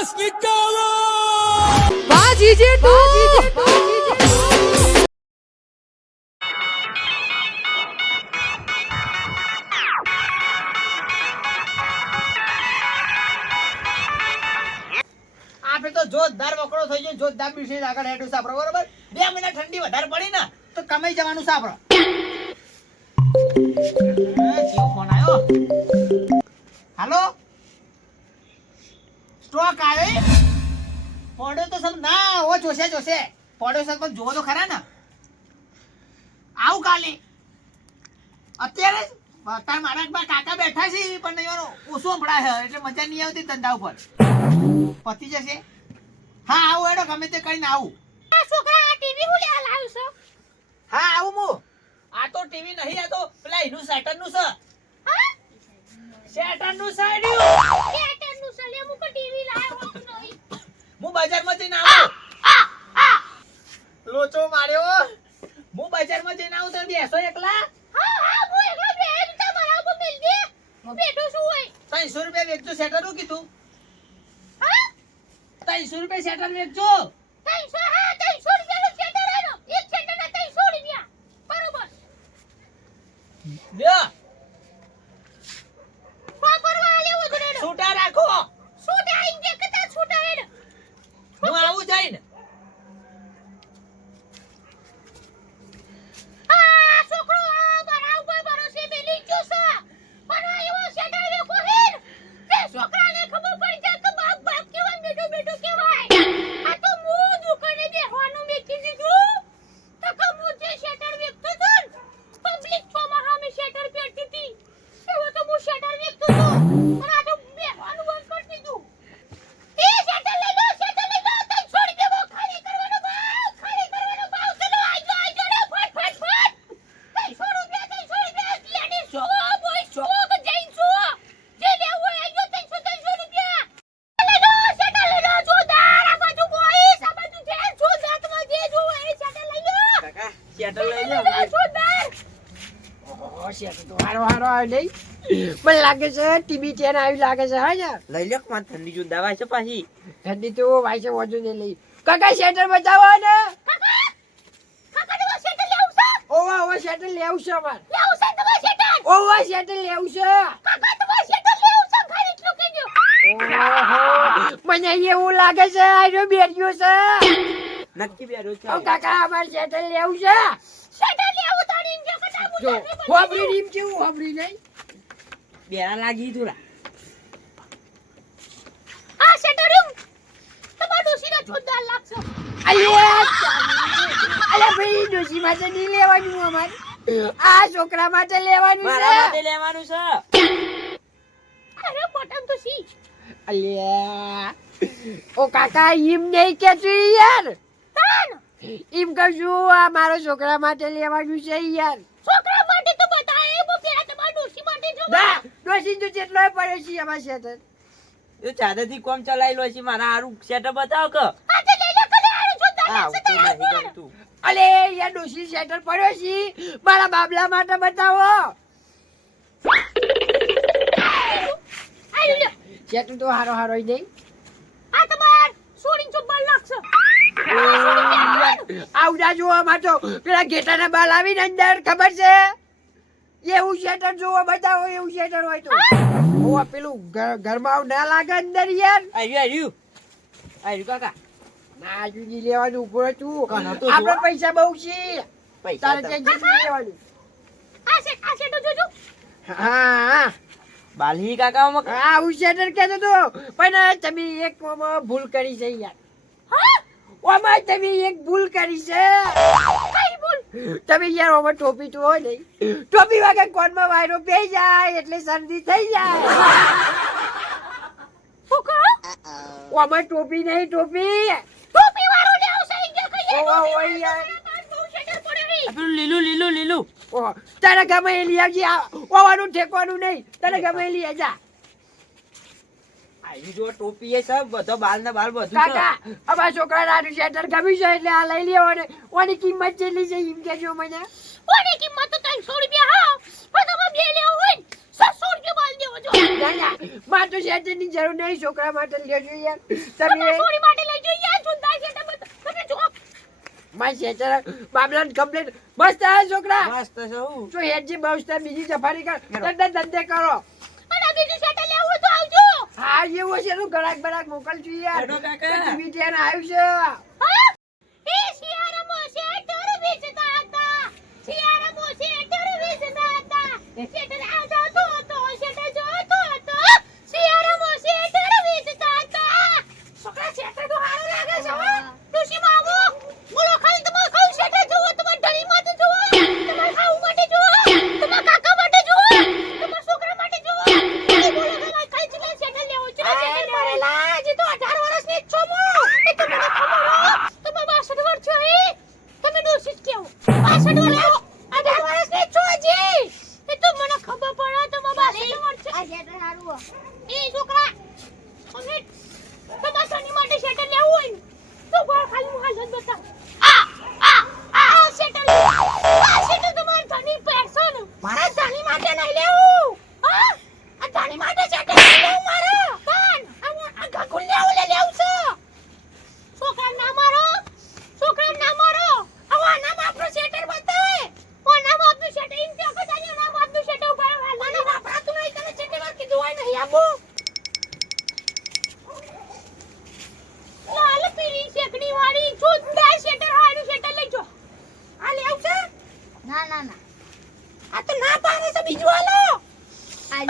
Bas નિકાલો બાજીજે GJ આપણે તો જોરદાર વકડો થઈ ગયો જોરદાર બિઝનેસ આગળ હેડું સાપરો બરોબર? બે મહિના ઠંડી વધારે પડી ને તો કમાઈ જવાનું સાપરો ફોન આવ્યો? હાલો? સ્ટોક આવે. પડ્યો તો સર ના ઓ જોશે જોશે. પડ્યો સર પણ જોવો તો ખરા ને. આવું કાલે. અત્યારે તાર મારા કાકા બેઠા છે પણ યાર ઓછું સંભળાય છે એટલે મજા નહીં આવતી ધંધા ઉપર. પતી જશે. હા આવું એડો ગમે તે કરીને આવું. હા આવું હું. આ તો ટીવી નહીં આ તો પેલા એનું સેટરનું છે સેટનનું હું બજારમાં જઈને આવું. લોચો માર્યો. હું બજારમાં જઈને આવું તો બેસો એકલા. રૂપિયા વેચજો સેટરનું કીધું. ત્રણસો રૂપિયા સેટર વેચજો. લ્યો છૂટા રાખો હું આવું જઈને છોકરાને ખબર પડી જાય કે બાપ બાપ કેવાય બેટો બેટો કેવાય આ તો હું દુકાને બેહવાનું મેકી દીધું તો કે હું જે શેટર વેચતો તો પબ્લિક છોમાં સામે શેટર પહેરતી હતી એવો તો હું શેટર વેચતો તો પણ આ તો બેહવાનું બંધ કરી દીધું એ શેટર લઈ લો શેટર લઈ લો તઈ છોડી દેવો ખાલી કરવાનો ભાવ ખાલી કરવાનો ભાવ ચલો આજો આજો રે ફટ ફટ ફટ તઈ છોડું બે તઈ છોડી બે યાની સો બોય સો કે જઈન સો જે લેવું હોય આજો તઈ સો તઈ સો રૂપિયા લઈ લો શેટર લઈ લો જોરદાર આ બાજુ બોઈસ આ બાજુ જે જોરદાર તમે જે જોવો એ શેટર લઈ લો કાકા સેટર લઈ લઈ લો લો જોરદાર ઓહો, શેઠ તો હારો નહીં. મને લાગે છે ટીબી ચેન આવી લાગે છે હા ને લઈ લ્યો માં ઠંડી જો દવા છે પાછી. ઠંડી તો વાય છે વધુ ને લઈ. કાકા શેટર બચાવો ને કાકા કાકા તમે શેટર લેવું ઓવા ઓવા શેટર લેવું છે અમાર. લેવું છે તમે શેટર ઓવા શેટર લેવું છે કાકા તમે શેટર લેવું છે ખાલી એટલું કહેજો. ઓહો, મને એવું લાગે છે આજો બેઠ્યો છે. નક્કી બેરો છે ઓ કાકા અમાર શેટર લેવું છે? શેટર લેવું તો નીમ કે ફટાફટ જો હોબરી નીમ કે હું હોબરી નહીં. બેરા લાગી થોડા આ શેટર રૂમ. તમારા જોરદાર લાગશે. અલ્યા અલ્યા ભાઈ માટે નહીં લેવાનું અમારે. આ છોકરા માટે લેવાનું મારા માટે લેવાનું છે. અરે બટન તો સી અલ્યા. ઓ કાકા એમ નહીં કે યાર. એમ કશું આ મારો છોકરા માટે લેવાનું છે યાર. છોકરા માટે તો બતાય એ પેલા તમારા ડોશી માટે જો. ના ડોશી તો જેટલો પડે છે અમાર શેતર એ ચાદરથી કોમ ચલાઈ લો છે મારા હારું સેટર બતાવો કે. આ તો લઈ લે કલે આરું જો તો તારા નહીં પર અલે યાર ડોશી સેટર પડ્યો છે. મારા બાબલા માટે બતાવો. આ લ્યો શેટર તો હારો હારો ય નહીં આ તમાર સોડિંગ જોરદાર લાગશે આવડા જોવા માટે પેલા ઘેટાના બાલ આવીને અંદર ખબર છે? એવું શેટર જોવા બતાવો એવું શેટર હોય તો. ઓવા પેલું ઘરમાં ના લાગે અંદર યાર. આર્યું આર્યું આર્યું કાકા. ના જુદી લેવાનું ઊભો હતું આપણે પૈસા બહુ છે. પૈસા તારે લેવાનું આ આ સેટ જોજો. હા હા. કાકા આવું શેટર કહેતો તો. પણ તમે એક ભૂલ કરી છે યાર. ઓમાં તમે એક ભૂલ કરી છે. કઈ તમે યાર ઓમાં ટોપી તો હોય નહીં ટોપી વગર કોનમાં વાયરો બે જાય એટલે શરદી થઈ જાય. ઓમાં ટોપી નહીં ટોપી. ટોપી વાળો ને આવશે ઈ કઈ ઓવા ઓવા યાર. લીલું લીલું લીલું. ઓહ, તારે ગમે એ લઈ આવજે. આ ઓવાનું ઠેકવાનું નહીં. તને ગમે એ લઈ આવજા. જરૂર નહીં છોકરા માટે લેજો યાર. તમે છોકરી માટે છોકરા. મસ્ત છે હું. જો હેડજી બીજી સફારી કર. ધંધે કરો. હા એવો છે એનું ગળાક બળાક મોકલજો યાર. ટીવી ટેન આવ્યું છે આ તો ના પાડે છે બીજું હાલો.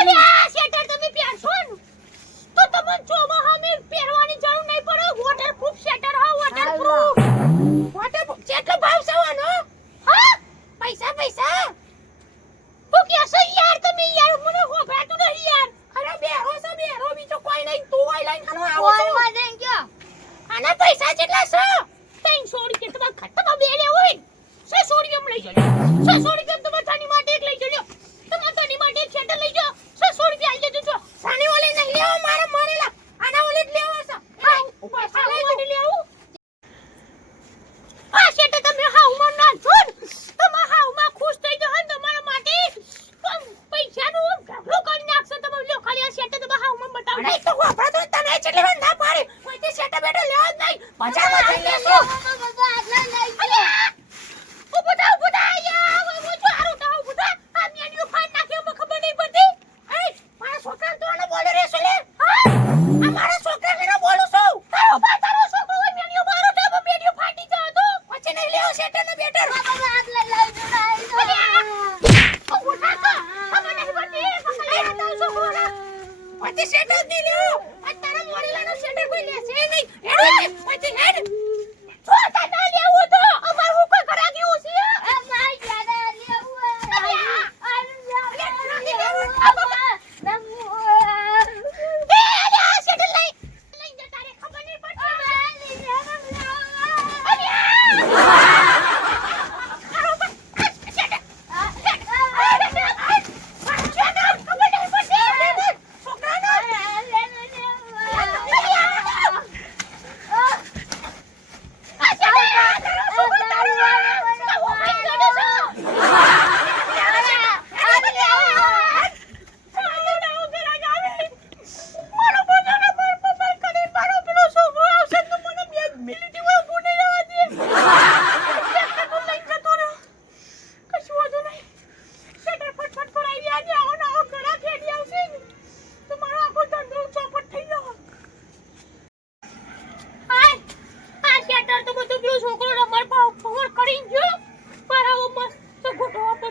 અરે આ શેટર તમે પહેરશો ને તો તમને ચોમા હમે પહેરવાની જરૂર નહીં પડે. વોટરપ્રૂફ શેટર હા વોટરપ્રૂફ વોટરપ્રૂફ કેટલો ભાવ છે હા પૈસા પૈસા. તું કે છે યાર તમે યાર મને હોભાતું નહીં યાર. અરે બેરો છે બેરો બીજો કોઈ નહીં તું આઈ લાઈન ખાનો આવો તો માં જઈ ગયો. આના પૈસા કેટલા છે.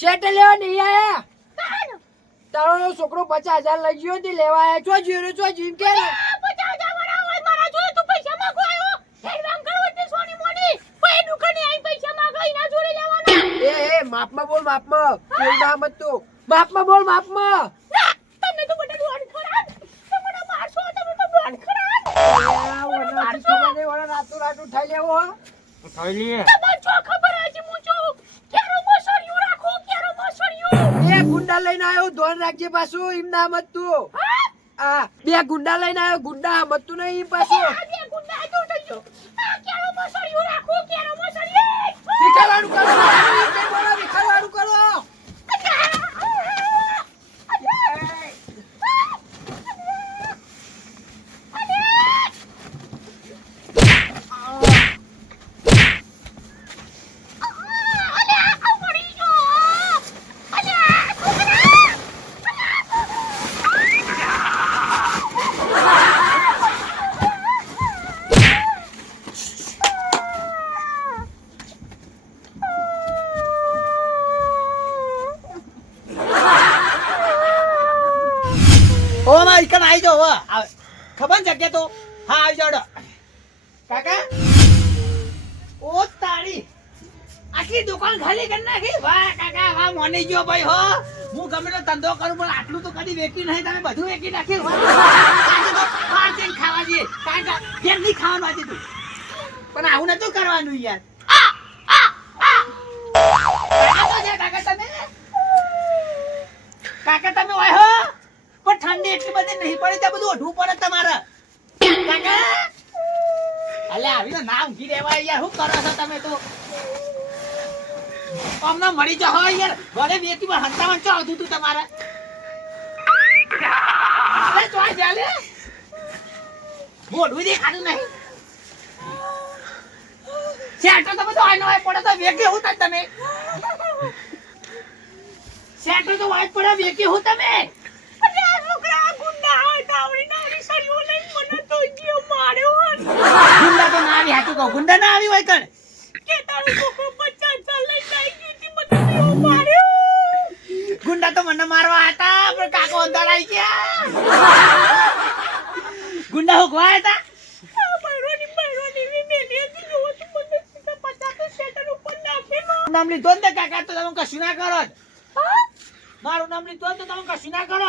શેટ લેવા નહીં આયા? તારો છોકરો પચાસ હજાર લઈ ગયો તે લેવા આયા. છો જીરો છો જીમ કે માપમાં બોલ માપમાં. કોઈ નામ હતું માપમાં બોલ માપમાં. રાતું રાતું થઈ લેવો થઈ લે ગુંડા લઈને આવ્યો ધોન રાખજે પાછું એમ ના મતું આ બે ગુંડા લઈને આવ્યો ગુંડા મતું નહીં પાછું. ગુંડા દૂર થઈ ગયો. કેરો મસળિયું રાખો કેરો મસળિયું. નીકળવાનું કરો એ કઈ બોલો વિખાવાનું કરો ઓ માં ઈકન આવી જાઓ હવે આવે. ખબર ને જગ્યા તો. હા, આવી જાઓ કાકા? ઓ તારી આખી દુકાન ખાલી કરી નાખી? વાહ, કાકા, વાહ, મોની ગયો ભાઈ, હો. હું ગમે તો ધંધો કરું, પણ આટલું તો કદી વેચી નહીં. તમે બધું વેચી નાખ્યું. બહાર જઈને ખાવા જઈએ. કારણ કે નહીં ખાવાનું આજે તું. પણ આવું નતું કરવાનું યાર. કાકા તમે? કાકા તમે હોય, હો. પણ ઠંડી એટલી બધી નહીં પડે, ત્યાં બધું ઓઢવું પડે તમારે. કાકા અલે આવી તો ના ઊંઘી રહેવાય યાર. શું કરો છો તમે તો? અમને મળી જાઓ યાર. ઘરે બેટી માં હંતાવન ચો આવતું તું તમારે? અરે તો આ ચાલે મોઢું દેખાતું નહીં. શેઠો તો બધું આનો હોય પડે તો વેકે હું તમે? શેઠો તો વાય પડે વેકે હું તમે? ગુંડા તો ના આવી હાચું કહું ગુંડા ના આવી હોય કણ? ગુંડા તો મને મારવા હતા પણ કાકો અંદર આવી ગયા. ગુંડા હુકવા હતા? નામ લીધો ને કાકા તો તમે કશું ના કરો. મારું નામ લીધો તો તમે કશું ના કરો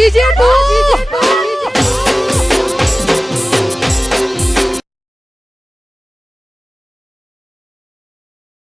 વાહ જીજે તું